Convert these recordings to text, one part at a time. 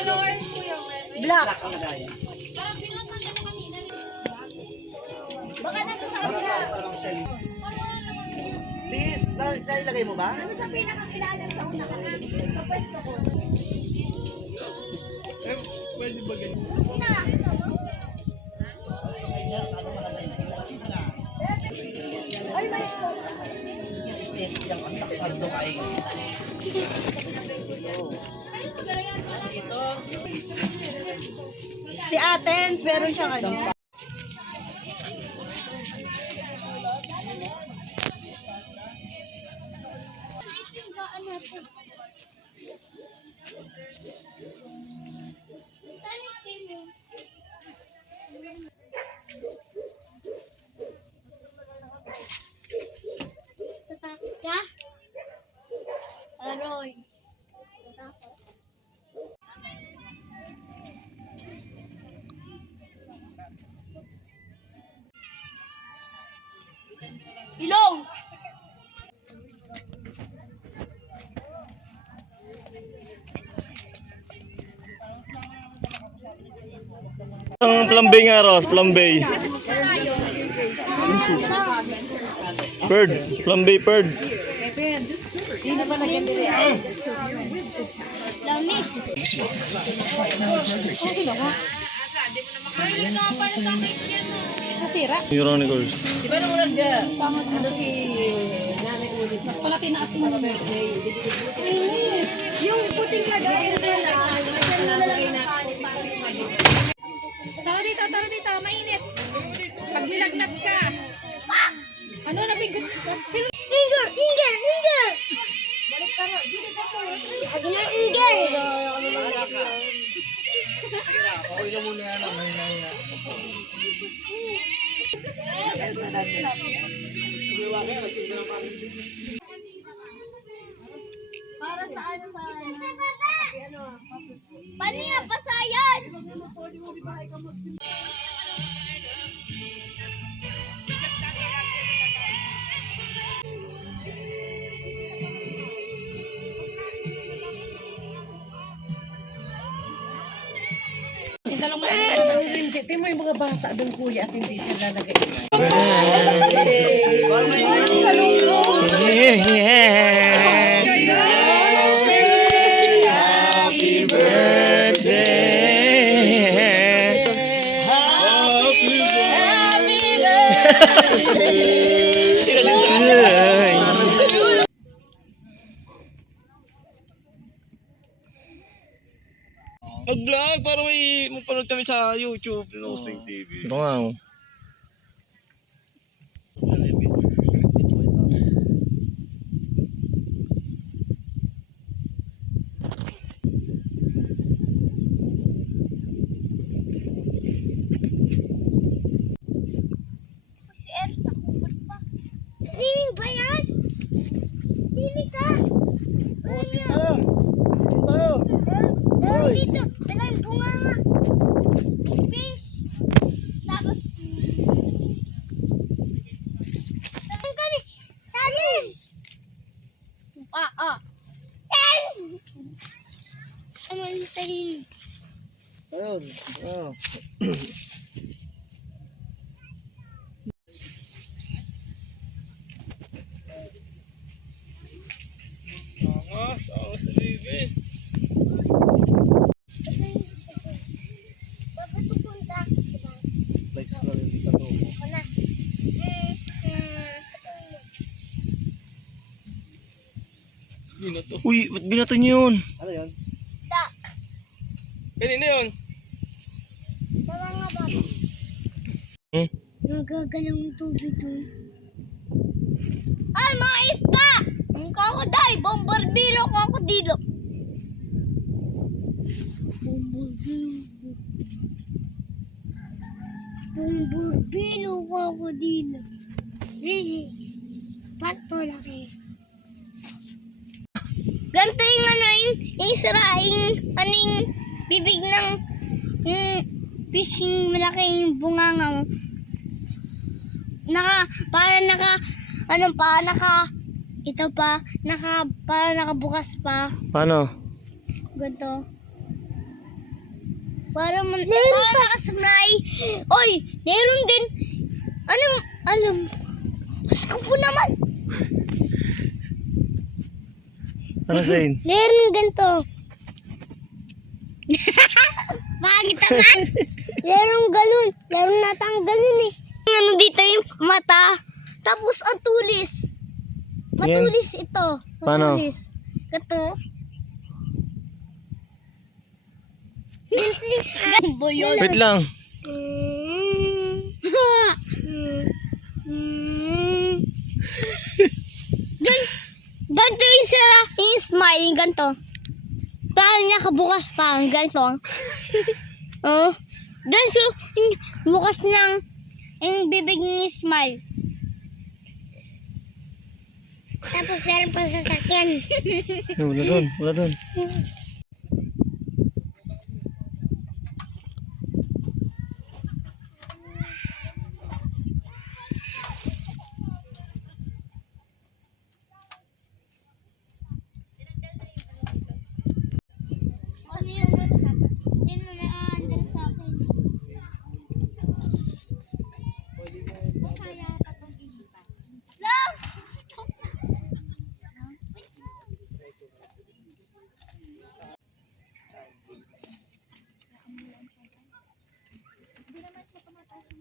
color? Black. Baka nandun sa kabila. Sis, nailagay mo ba? Nandun sa pinakailalim sa una ka na. Sa pwesto ko. Pwede ba ganyan? Ay, may si Athens, meron siya kanya. Ka? Aroy. Ilong. Ang flambé nga, Ross. Flambé. Bird. Flambé bird. Lamig. Nasira. Chronicles. Di ba nung nag- ano si Nanay Ulit? Pala tinaas mo. Yung puting lagay na lang. Tara dito, mainit. Pag nilagnat ka. Ano na bigot? Inger! Balik ka nga. Dito ka po. Agi na, Inger! Okay na muna yan. Para sa ano sa Paano yan? Pasayan! Hindi mo yung mga bata doon kuya at hindi sila nagay. Happy birthday. Mag-vlog para may mapanood kami sa YouTube, Nosing TV. Ito nga. Oh. Si Ers, nakupot pa. Swimming ba yan? Swimming ka? Meron dito. Dalang bunga nga. Fish. Tapos. Saan kami? Saging. Sen! Aman tahin. Ayun. Oh. Angas na baby. Bakit pupunta? Like sa rin dito to. Wala. Binato. Uy, ba't binato niyo yun? Ano yun? Tak. Kanina yun. Tama nga ba? Hmm? Nagagalaw ng tubig doon. Ay, mga ispa! Ang kakoday! Bombardiro kakodilo! Bombardiro kakodilo. Really? Pato laki. Ganito yung ano yung Israel, aning bibig ng fishing malaki yung bunganga mo. Para nakabukas pa. Paano? Ganito. Para nakasmay. Oy, meron din. Alam. Diyos ko po naman. Ano Zane? Meron ganito. Pangit naman. Merong galon. Merong natanggalin eh. Ano dito yung mata. Tapos ang tulis. Matulis ito. Paano? Matulis. Ito. Wait lang. Ganito yung sira. Yung smile. Yung ganito. Parang niya kabukas pa. Ganito. Oh. Ganito yung bukas ng yung bibig ni smile. Tapos meron pa sasakyan. Wala doon. Wala doon. Ano yun? Hindi na na-under sa akin. Kaya pa itong inipan. No!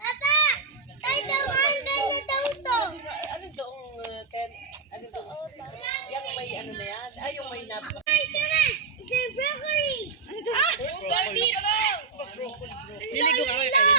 Papa! Tayo daw under na daw to. Ano doong, ano doon? Yung may ano na yan? Ay, yung may nap. Ay, tara! It's a broccoli! Niligo ka kayo kami.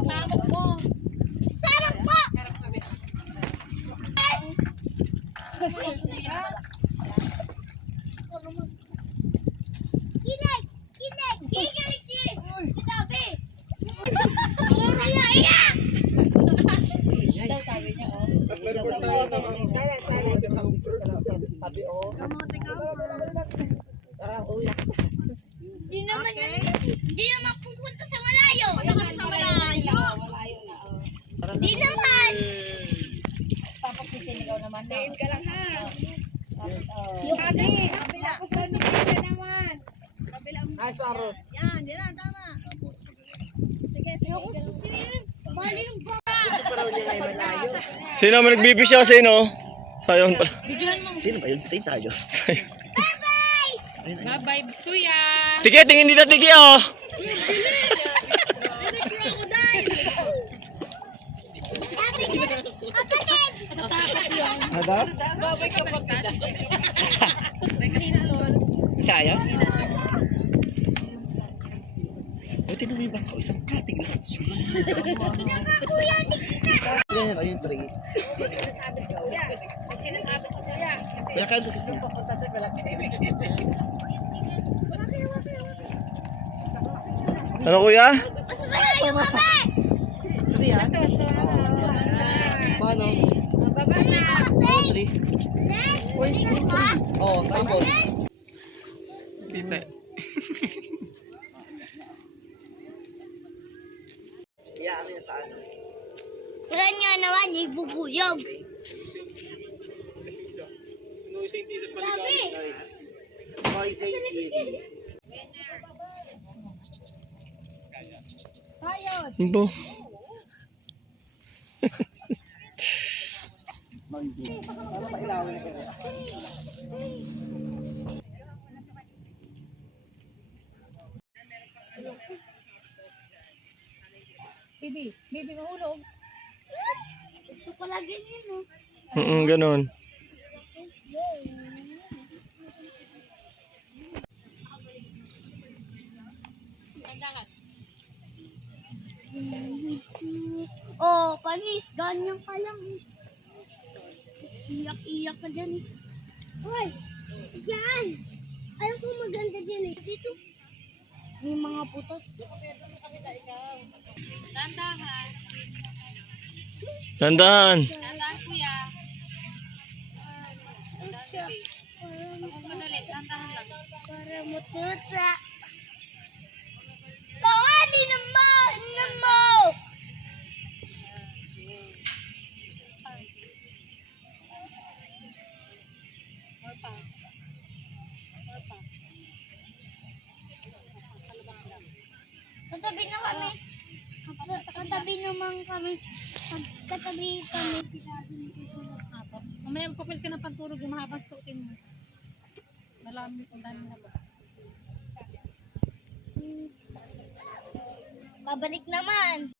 Samok mo. Sarap po! Kilig! Kilig! Kilig si Kitabi! Iya! Sabi, oh. Parang uyak. Di naman pupunta sa malayo. Di naman. Tapos may sinigaw naman na. Ka lang ha. Tapos, Ay, Saros. Ayoko susihin. Mali yung baka. Sino man nagbibisya? Sino? Sayang pala. Sino ba yun? Saint Sayo. bye-bye, kuya. Tiki, tingin dito, Tiki, oh. Ada? Saya? Buti na may bangko, isang kating lang. Ganyan o yung tree. Sinasabi si kuya. Kaya kayo sa susunod. Ano kuya? Mas malayo kami. Ano yan? Paano? Baba na. Tree? Uy, ka? Oo, tapos. Tita. Iyaan niya sa ano? Kanya naman, ibubuyog. Sabi. Noise TV. Ito. Ano pa ilawin na kaya? Bibi, mahulog. Ito pala ganyan, no? Ganon. Oh, panis, ganyan ka lang. Iyak-iyak ka dyan. Hoy! Yan! Alam ko maganda dyan eh. Dito. May mga putas. Dandahan. Tandaan. Dandahan kuya. Ang siya. Huwag madali. Dandahan lang. Para matuta. Kawanin naman! Naman! More pa. More pa. Katabi na kami. Katabi naman kami. Katabi kami. Apo. Mamaya magkapil ka ng panturog yung mahabang suotin mo. Malami kung dami na ba. Babalik naman.